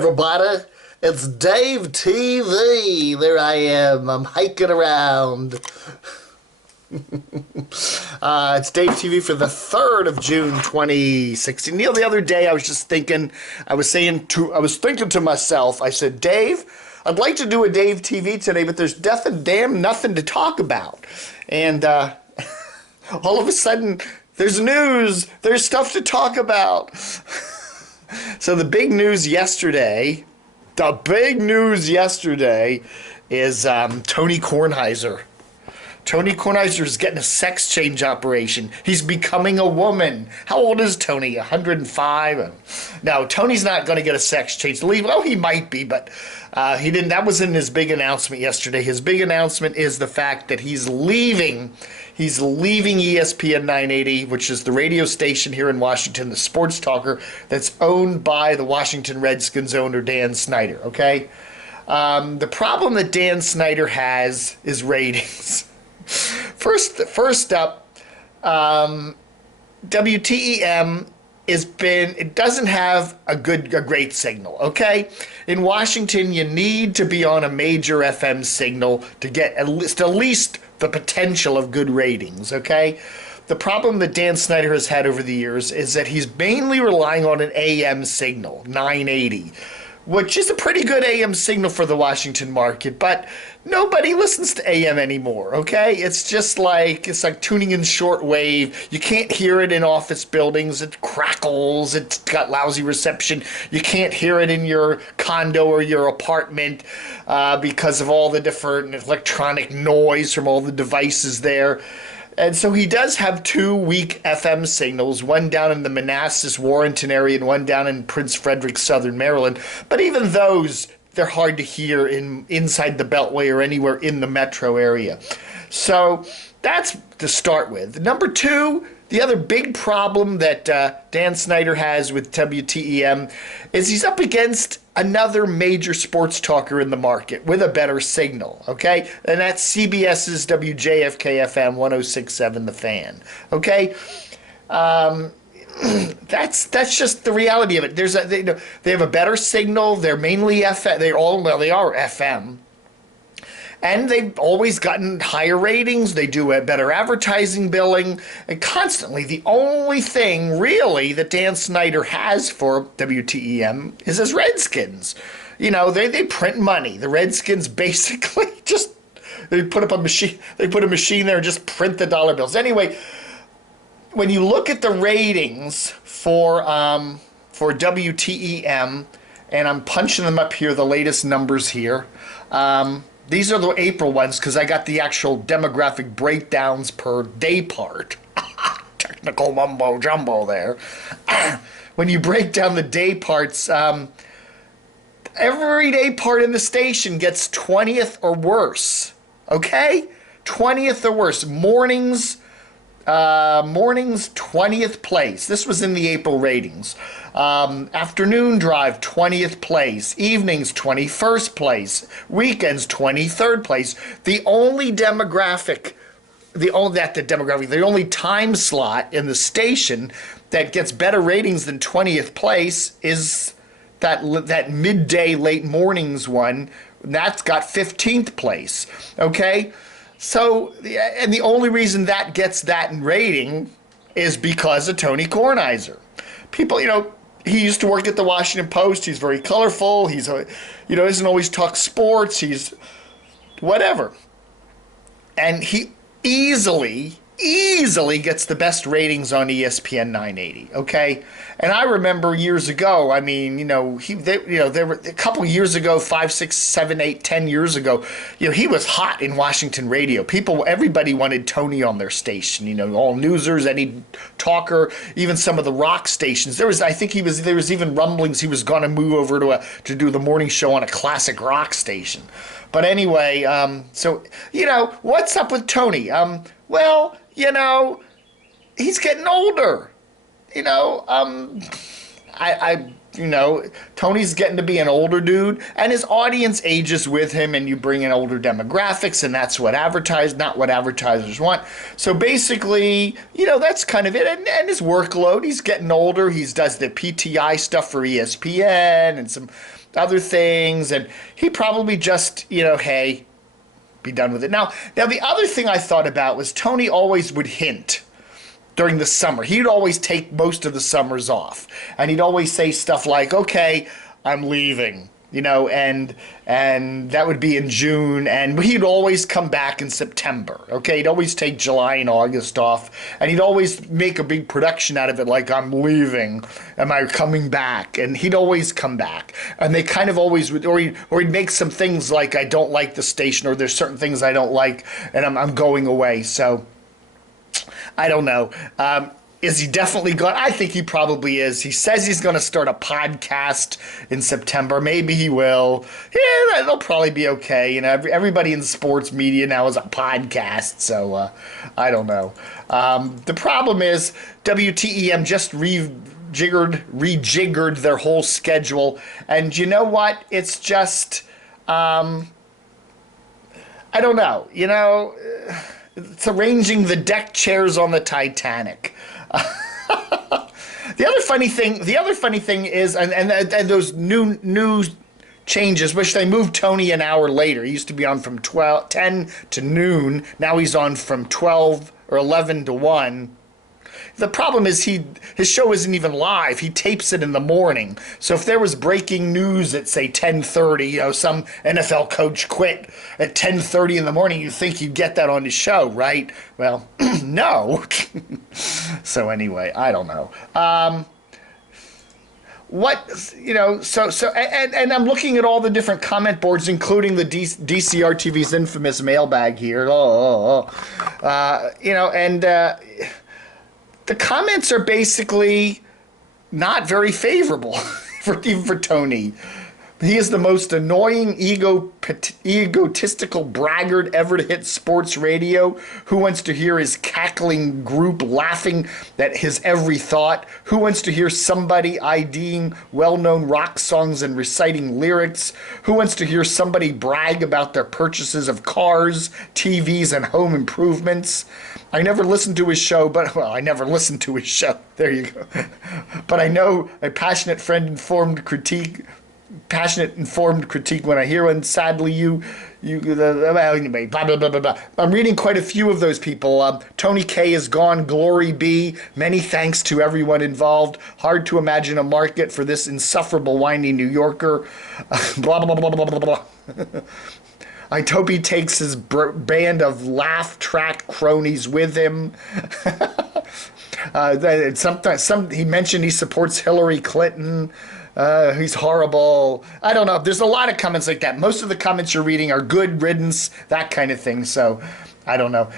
everybody. It's Dave TV. There I am. I'm hiking around. It's Dave TV for the 3rd of June, 2016. Neil, the other day I was thinking to myself, I said, Dave, I'd like to do a Dave TV today, but there's nothing to talk about. And all of a sudden, there's news. There's stuff to talk about. So the big news yesterday is Tony Kornheiser. Tony Kornheiser is getting a sex change operation. He's becoming a woman. How old is Tony? 105? No, Tony's not going to get a sex change. Well, he might be, but he didn't. That wasn't his big announcement yesterday. His big announcement is the fact that he's leaving. He's leaving ESPN 980, which is the radio station here in Washington, the sports talker that's owned by the Washington Redskins owner, Dan Snyder, okay? The problem that Dan Snyder has is ratings. First up, WTEM it doesn't have a great signal, okay? In Washington, you need to be on a major FM signal to get at least the potential of good ratings, okay? The problem that Dan Snyder has had over the years is that he's mainly relying on an AM signal, 980, which is a pretty good AM signal for the Washington market, but nobody listens to AM anymore, okay? It's like tuning in shortwave. You can't hear it in office buildings. It crackles. It's got lousy reception. You can't hear it in your condo or your apartment because of all the different electronic noise from all the devices there. And so he does have 2 weak FM signals, one down in the Manassas, Warrenton area, and one down in Prince Frederick, Southern Maryland. But even those, they're hard to hear inside the Beltway or anywhere in the metro area. So that's to start with. Number 2, the other big problem that Dan Snyder has with WTEM is he's up against another major sports talker in the market with a better signal, okay? And that's CBS's WJFK-FM 106.7 The Fan, okay? That's just the reality of it. They have a better signal. They're mainly FM. They are FM. And they've always gotten higher ratings. They do a better advertising billing. And constantly, the only thing, really, that Dan Snyder has for WTEM is his Redskins. You know, they print money. The Redskins basically just, they put a machine there and just print the dollar bills. Anyway, when you look at the ratings for WTEM, and I'm punching them up here, the latest numbers here, these are the April ones because I got the actual demographic breakdowns per day part. Technical mumbo jumbo there. When you break down the day parts, every day part in the station gets 20th or worse. Okay? 20th or worse. Mornings 20th place. This was in the April ratings. Afternoon drive, 20th place. Evenings, 21st place. Weekends, 23rd place. The only time slot in the station that gets better ratings than 20th place is that midday late mornings one. That's got 15th place. Okay? So, and the only reason that gets that in rating is because of Tony Kornheiser. People, he used to work at the Washington Post. He's very colorful. He's, doesn't always talk sports. He's whatever. And he easily gets the best ratings on ESPN 980, okay? And I remember years ago, I mean, there were a couple years ago, 5, 6, 7, 8, 10 years ago, he was hot in Washington radio. Everybody wanted Tony on their station, all newsers, any talker, even some of the rock stations. There was even rumblings he was going to move over to do the morning show on a classic rock station. But anyway, so, what's up with Tony? Well, he's getting older. I Tony's getting to be an older dude, and his audience ages with him, and you bring in older demographics, and that's not what advertisers want. So basically, that's kind of it. And his workload, he's getting older. He does the PTI stuff for ESPN and some other things, and he probably just, hey, be done with it. Now, the other thing I thought about was Tony always would hint during the summer. He'd always take most of the summers off. And he'd always say stuff like, okay, I'm leaving, and that would be in June. And he'd always come back in September. Okay, he'd always take July and August off. And he'd always make a big production out of it, like, I'm leaving. Am I coming back? And he'd always come back. And they kind of always would, or he'd make some things like, I don't like the station, or there's certain things I don't like, and I'm going away. So I don't know. Is he definitely going? I think he probably is. He says he's going to start a podcast in September. Maybe he will. Yeah, they'll probably be okay. Everybody in sports media now is a podcast, so I don't know. The problem is WTEM just rejiggered their whole schedule, and you know what? It's just I don't know. It's arranging the deck chairs on the Titanic. The other funny thing is, and those new changes, which they moved Tony an hour later. He used to be on from 10 to noon. Now he's on from 12 or 11 to 1. The problem is his show isn't even live. He tapes it in the morning. So if there was breaking news at, say, 10:30, some NFL coach quit at 10:30 in the morning, you'd think he'd get that on his show, right? Well, no. So anyway, I don't know. And I'm looking at all the different comment boards, including the DCR TV's infamous mailbag here. The comments are basically not very favorable even for Tony. He is the most annoying, egotistical braggart ever to hit sports radio. Who wants to hear his cackling group laughing at his every thought? Who wants to hear somebody IDing well-known rock songs and reciting lyrics? Who wants to hear somebody brag about their purchases of cars, TVs, and home improvements? I never listened to his show, I never listened to his show. There you go. But I know a passionate informed critique when I hear one. Sadly, anyway, blah, blah, blah, blah, blah. I'm reading quite a few of those people. Tony K is gone. Glory be. Many thanks to everyone involved. Hard to imagine a market for this insufferable, whiny New Yorker. Blah, blah, blah, blah, blah, blah. I hope he takes his band of laugh track cronies with him. He mentioned he supports Hillary Clinton. He's horrible. I don't know. There's a lot of comments like that. Most of the comments you're reading are good riddance, that kind of thing. So I don't know.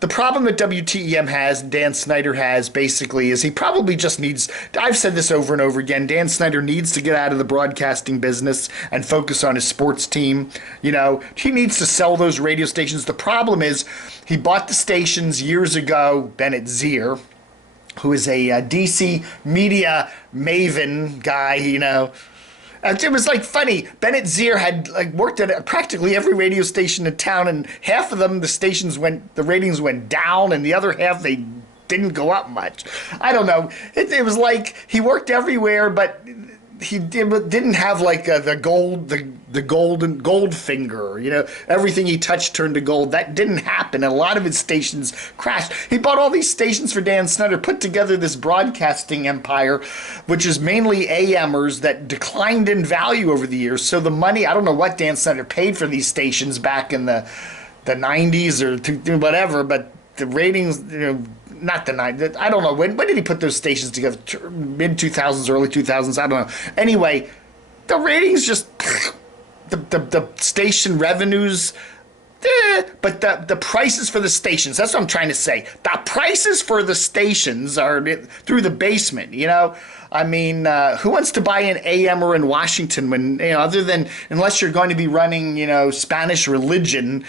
The problem that WTEM has, Dan Snyder has, basically, is he probably just needs, I've said this over and over again, Dan Snyder needs to get out of the broadcasting business and focus on his sports team. He needs to sell those radio stations. The problem is he bought the stations years ago, Bennett Zier, who is a DC media maven guy, It was funny. Bennett Zier had worked at practically every radio station in town, and half of them the ratings went down, and the other half they didn't go up much. I don't know. It was like he worked everywhere, but he didn't have the gold finger. Everything he touched turned to gold. That didn't happen. And a lot of his stations crashed. He bought all these stations for Dan Snyder, put together this broadcasting empire, which is mainly AMers that declined in value over the years. So the money, I don't know what Dan Snyder paid for these stations back in the 90s or whatever, but the ratings, not the 90s, I don't know. When did he put those stations together? Mid-2000s, early 2000s? I don't know. Anyway, the ratings just, the station revenues, but the prices for the stations, that's what I'm trying to say. The prices for the stations are through the basement, I mean, who wants to buy an AMer in Washington when, unless you're going to be running, Spanish religion,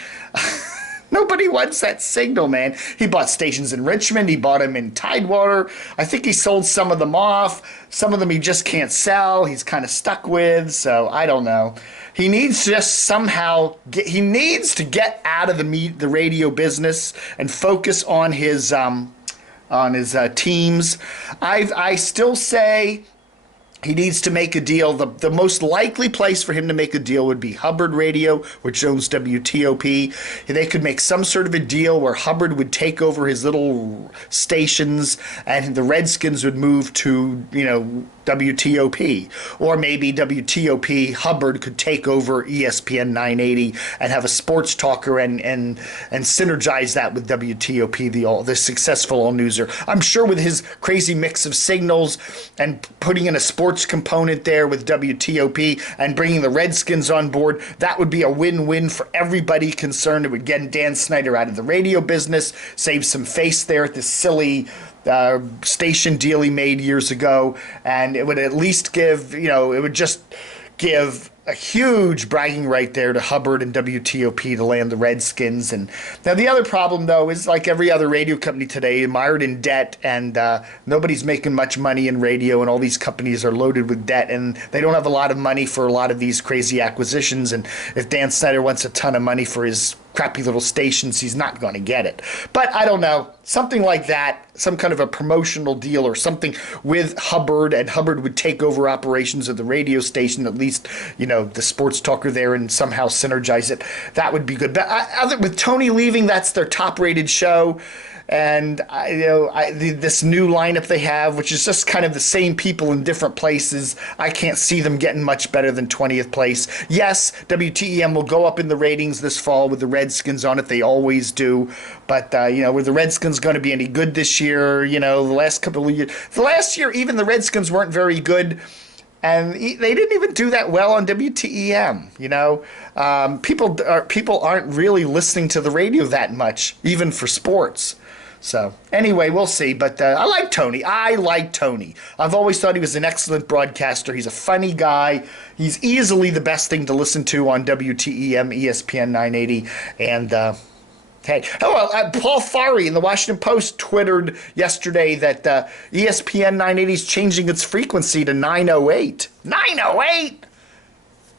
Nobody wants that signal, man. He bought stations in Richmond. He bought them in Tidewater. I think he sold some of them off. Some of them he just can't sell. He's kind of stuck with. So I don't know. He needs to just somehow he needs to get out of the radio business and focus on his teams. I still say he needs to make a deal. The most likely place for him to make a deal would be Hubbard Radio, which owns WTOP. They could make some sort of a deal where Hubbard would take over his little stations and the Redskins would move to, WTOP. Or maybe WTOP Hubbard could take over ESPN 980 and have a sports talker and synergize that with WTOP, the successful all-newser. I'm sure with his crazy mix of signals and putting in a sports component there with WTOP and bringing the Redskins on board, that would be a win-win for everybody concerned. It would get Dan Snyder out of the radio business, save some face there at this silly station deal he made years ago, and it would at least give, it would just give a huge bragging right there to Hubbard and WTOP to land the Redskins. And now the other problem, though, is like every other radio company today, mired in debt, and nobody's making much money in radio, and all these companies are loaded with debt, and they don't have a lot of money for a lot of these crazy acquisitions. And if Dan Snyder wants a ton of money for his crappy little stations, he's not going to get it. But I don't know, something like that, some kind of a promotional deal or something with Hubbard, and Hubbard would take over operations of the radio station, at least, the sports talker there, and somehow synergize it. That would be good. But with Tony leaving, that's their top-rated show. And this new lineup they have, which is just kind of the same people in different places, I can't see them getting much better than 20th place. Yes, WTEM will go up in the ratings this fall with the Redskins on it. They always do. But, were the Redskins going to be any good this year? The last couple of years. The last year, even the Redskins weren't very good. And they didn't even do that well on WTEM, People aren't really listening to the radio that much, even for sports. So, anyway, we'll see. But I like Tony. I've always thought he was an excellent broadcaster. He's a funny guy. He's easily the best thing to listen to on WTEM, ESPN 980. And, hey, Paul Farley in the Washington Post twittered yesterday that ESPN 980 is changing its frequency to 908. 908?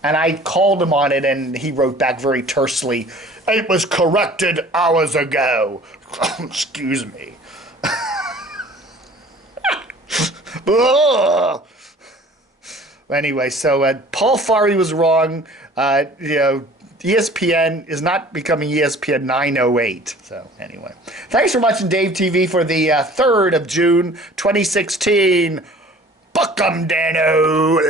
And I called him on it, and he wrote back very tersely, "It was corrected hours ago." Excuse me. Anyway, so Paul Farley was wrong. ESPN is not becoming ESPN 908. So anyway, thanks for watching Dave TV for the 3rd of June, 2016. Buck 'em, Dano.